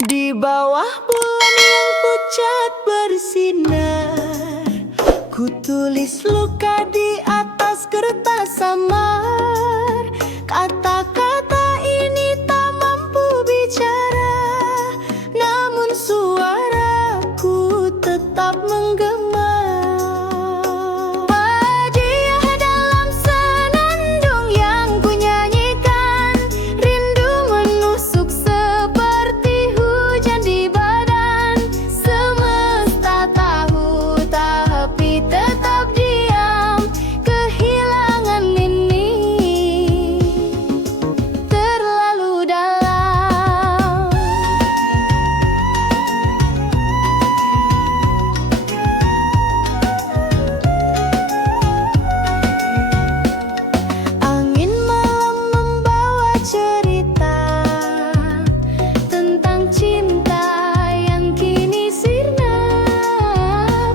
Di bawah bulan yang pucat bersinar, ku tulis luka di atas kertas samar. Kata-kata ini tak mampu bicara, namun suaraku tetap menggema. Hadiah dalam senandung yang ku nyanyikan, rindu menusuk seperti hujan di badan. Semesta tahu tapi tetap diam, kehilangan ini terlalu dalam. Angin malam membawa cerita tentang cinta yang kini sirna.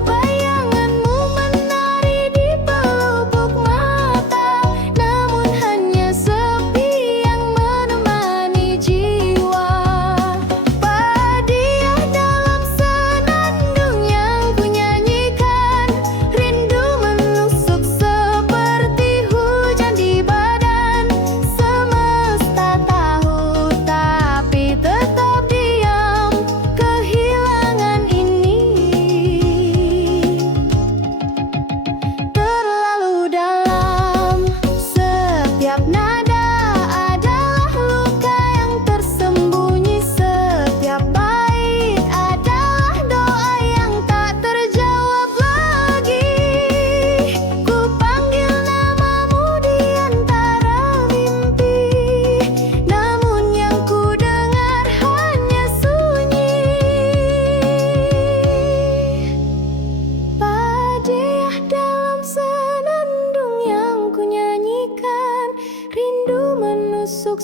Bayanganmu menari di pelupuk mata, namun hanya sepi yang menemani jiwa. Hadiah dalam senandung yang ku nyanyikan, rindu menusuk seperti hujan di badan. Semesta tahu tapi tetap diam, kehilangan ini terlalu dalam. Setiap nada adalah luka yang tersembunyi, setiap bait adalah doa yang tak terjawab lagi. Ku panggil namamu di antara mimpi, namun yang ku dengar hanya sunyi. Hadiah dalam senandung yang ku nyanyikan, rindu menusuk